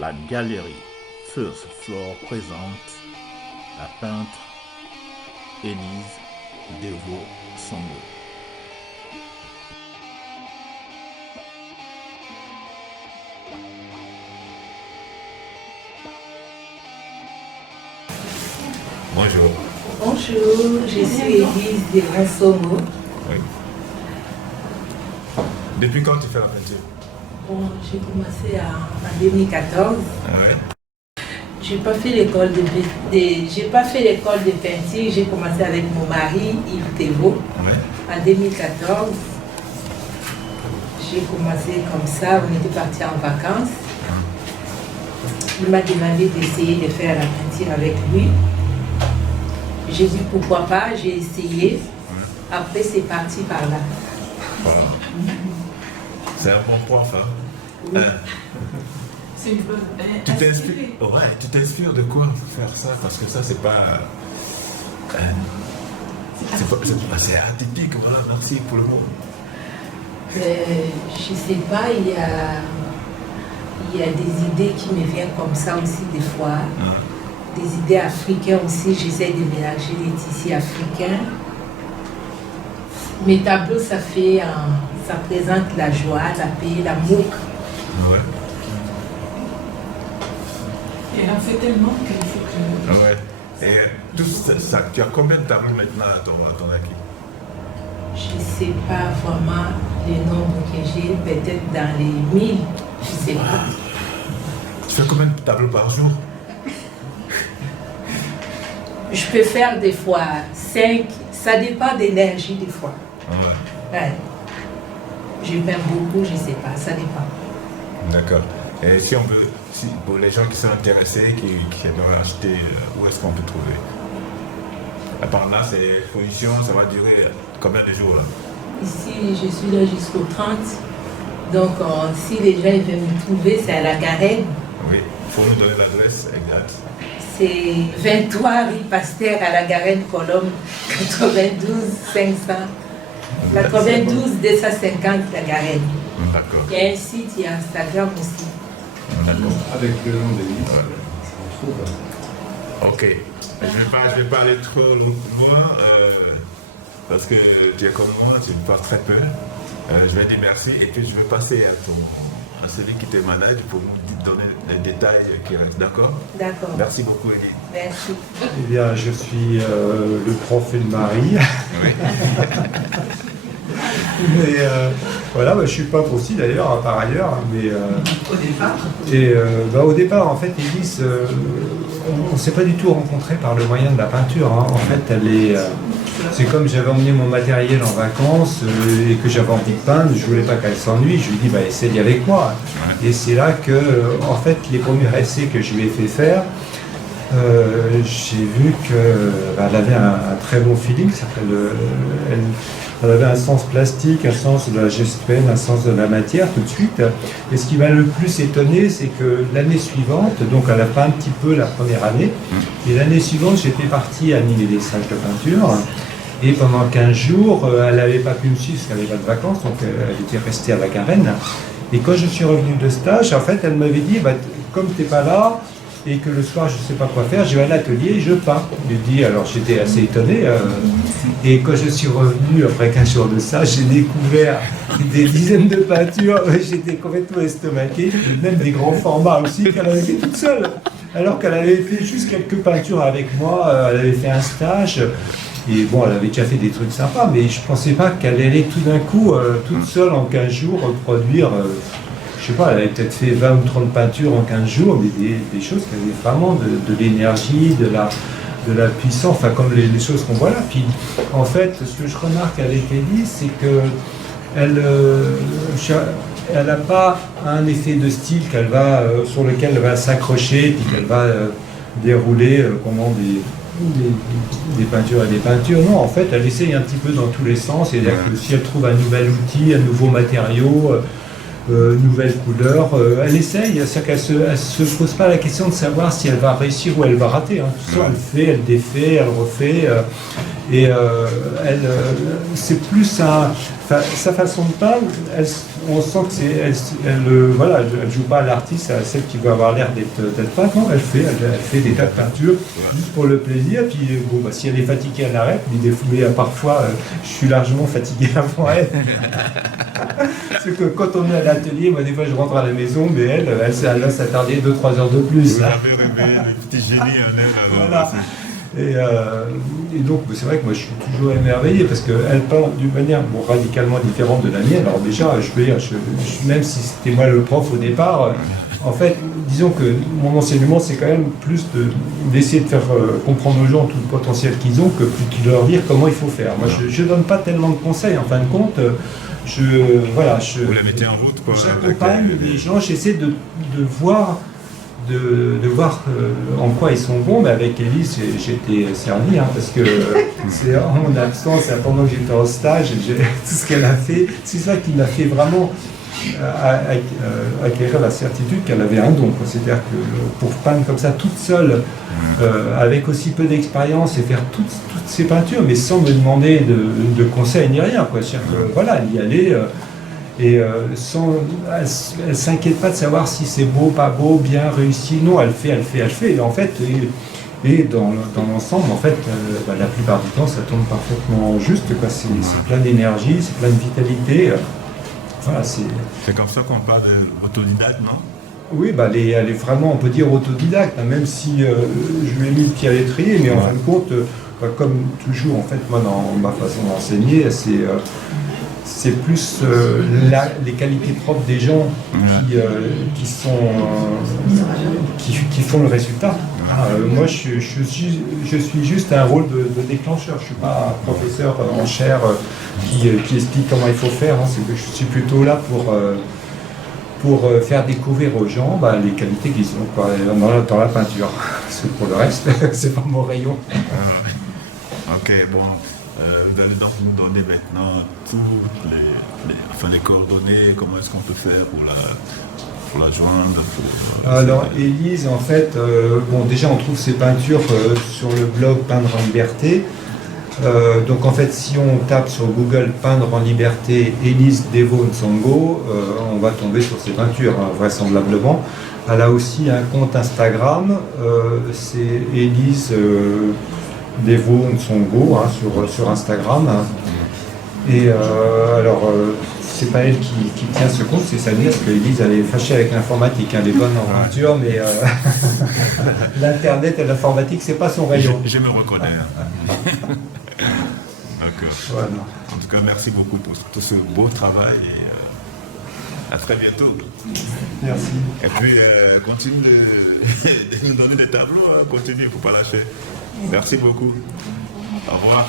La galerie First Floor présente la peintre Élise Devaux-Songo. Bonjour. Bonjour, je suis Élise Devaux-Songo. Oui. Depuis quand tu fais la peinture? Bon, j'ai commencé en 2014. Ouais. J'ai pas fait l'école j'ai pas fait l'école de peinture. J'ai commencé avec mon mari Yves Devaux Ouais. en 2014. J'ai commencé comme ça. On était partis en vacances. Il m'a demandé d'essayer de faire la peinture avec lui. J'ai dit pourquoi pas. J'ai essayé. Après c'est parti par là. Voilà. C'est un bon point, ça. Oui. C'est une bonne. Tu t'inspires de quoi pour faire ça? Parce que ça, c'est pas. C'est atypique, voilà, merci pour le mot. Je sais pas, il y a des idées qui me viennent comme ça aussi des fois. Des idées africaines aussi, j'essaie de mélanger les tissus africains. Mes tableaux, ça présente la joie, la paix, l'amour. Ouais. Et elle en fait tellement qu'il faut que. Ouais. Et tout ça, tu as combien de tableaux maintenant à ton acquis? Je ne sais pas vraiment le nombre que j'ai, peut-être dans les 1000, je ne sais pas. Tu fais combien de tableaux par jour? Je peux faire des fois 5, ça dépend de l'énergie des fois. Ouais. Ouais. Je peins beaucoup, je ne sais pas, ça dépend. D'accord. Et si on veut, pour les gens qui sont intéressés, qui aimeraient acheter, où est-ce qu'on peut trouver? À part là, c'est l'exposition, ça va durer combien de jours là? Ici, je suis là jusqu'au 30. Donc, si les gens veulent me trouver, c'est à la Garenne. Oui, il faut nous donner l'adresse exacte. C'est 23 rue Pasteur à la Garenne, Colombe, 92 500. 92 250 la Garenne. D'accord. Il y a un site, il y a Instagram aussi. D'accord. Avec le nom des livres, on trouve. Ok. Je vais pas aller trop loin parce que tu es comme moi, tu me parles très peu. Je vais dire merci et puis je vais passer à celui qui était malade pour nous donner les détails qui restent. D'accord? D'accord. Merci beaucoup, Elie. Merci. Eh bien, je suis le prof et le mari. Oui. Mais voilà, je suis prof aussi d'ailleurs, par ailleurs. Mais, Au départ. et au départ, en fait, Élise, on ne s'est pas du tout rencontrés par le moyen de la peinture. Hein. En fait, c'est comme j'avais emmené mon matériel en vacances et que j'avais envie de peindre, je voulais pas qu'elle s'ennuie. Je lui ai dit, essaye avec moi. Et c'est là que, en fait, les premiers essais que je lui ai fait faire, j'ai vu qu'elle avait un très bon feeling. Elle avait un sens plastique, un sens de la gestuelle, un sens de la matière tout de suite. Et ce qui m'a le plus étonné, c'est que l'année suivante, donc elle a peint un petit peu la première année, et l'année suivante, j'étais parti animer des stages de peinture. Et pendant 15 jours, elle n'avait pas pu me suivre parce qu'elle n'avait pas de vacances, donc elle était restée à la Garenne. Et quand je suis revenu de stage, en fait, elle m'avait dit, comme tu n'es pas là, et que le soir je ne sais pas quoi faire, je vais à l'atelier et je peins. Je dis, alors j'étais assez étonné. Et quand je suis revenu après 15 jours de ça, j'ai découvert des dizaines de peintures. J'étais complètement estomaqué, même des grands formats aussi qu'elle avait fait toute seule. Alors qu'elle avait fait juste quelques peintures avec moi, elle avait fait un stage. Et bon, elle avait déjà fait des trucs sympas, mais je ne pensais pas qu'elle allait tout d'un coup, toute seule en 15 jours, reproduire. Je sais pas, elle avait peut-être fait 20 ou 30 peintures en 15 jours, mais des choses qui avaient vraiment de l'énergie, de la puissance, enfin comme les choses qu'on voit là. Puis en fait, ce que je remarque avec Élise, c'est qu'elle n'a pas un effet de style sur lequel elle va s'accrocher, puis qu'elle va dérouler des peintures et des peintures. Non, en fait, elle essaye un petit peu dans tous les sens, c'est-à-dire que si elle trouve un nouvel outil, un nouveau matériau, nouvelle couleur, elle essaye, c'est-à-dire qu'elle ne se pose pas la question de savoir si elle va réussir ou elle va rater. Hein. Tout ça, elle fait, elle défait, elle refait, c'est plus sa façon de peindre, on sent que voilà, elle joue pas à l'artiste, à celle qui veut avoir l'air d'être peintre. Non, elle fait des tas de peintures juste pour le plaisir. Puis bon, bah, si elle est fatiguée, elle arrête. Mais parfois, je suis largement fatigué avant elle. C'est que quand on est à l'atelier, moi des fois je rentre à la maison, mais elle va s'attarder 2-3 heures de plus. Vous avez rêvé, le petit génie en elle. Voilà. Et donc, c'est vrai que moi je suis toujours émerveillé parce qu'elle peint d'une manière radicalement différente de la mienne. Alors, déjà, je peux dire, même si c'était moi le prof au départ, en fait, disons que mon enseignement c'est quand même plus d'essayer de faire comprendre aux gens tout le potentiel qu'ils ont que de leur dire comment il faut faire. Moi je ne donne pas tellement de conseils, en fin de compte. Vous la mettez en route, quoi. J'accompagne les gens, j'essaie de voir. De voir en quoi ils sont bons, mais avec Élise, j'étais servi, hein, parce que c'est en mon absence, pendant que j'étais en stage, tout ce qu'elle a fait, c'est ça qui m'a fait vraiment acquérir la certitude qu'elle avait un don. C'est-à-dire que pour peindre comme ça toute seule, avec aussi peu d'expérience et faire toutes ces peintures, mais sans me demander de conseils ni rien, quoi. C'est-à-dire que voilà, elle y allait. Et elle ne s'inquiète pas de savoir si c'est beau, pas beau, bien réussi. Non, elle fait. Et en fait, dans l'ensemble, en fait, la plupart du temps, ça tombe parfaitement juste, quoi. C'est plein d'énergie, c'est plein de vitalité. Voilà, c'est comme ça qu'on parle d'autodidacte, non? Oui, elle est vraiment, on peut dire, autodidacte, hein, même si je lui ai mis le pied à l'étrier, mais en fin de compte, comme toujours, en fait, moi, dans ma façon d'enseigner, c'est plus les qualités propres des gens qui font le résultat. Moi, je suis juste un rôle de déclencheur. Je ne suis pas un professeur en chair qui explique comment il faut faire. Hein. Je suis plutôt là pour faire découvrir aux gens les qualités qu'ils ont dans la peinture. Parce que pour le reste, c'est pas mon rayon. Ok, bon. Vous allez donc nous donner maintenant toutes les coordonnées, comment est-ce qu'on peut faire pour la joindre. Alors Élise, en fait, déjà on trouve ses peintures sur le blog Peindre en Liberté. Donc en fait, si on tape sur Google Peindre en Liberté Élise Devo Nsongo, on va tomber sur ses peintures, hein, vraisemblablement. Elle a aussi un compte Instagram, c'est Élise Devo Nsongo, hein, sur Instagram. Et c'est pas elle qui tient ce compte, c'est sa nièce, parce qu'Élise, elle est fâchée avec l'informatique, elle est bonne en peinture, mais l'internet et l'informatique, c'est pas son rayon. Je me reconnais. D'accord. Voilà. En tout cas, merci beaucoup pour tout ce beau travail et à très bientôt. Merci. Et puis, continue de nous donner des tableaux, hein. Continue, il ne faut pas lâcher. Merci beaucoup. Au revoir.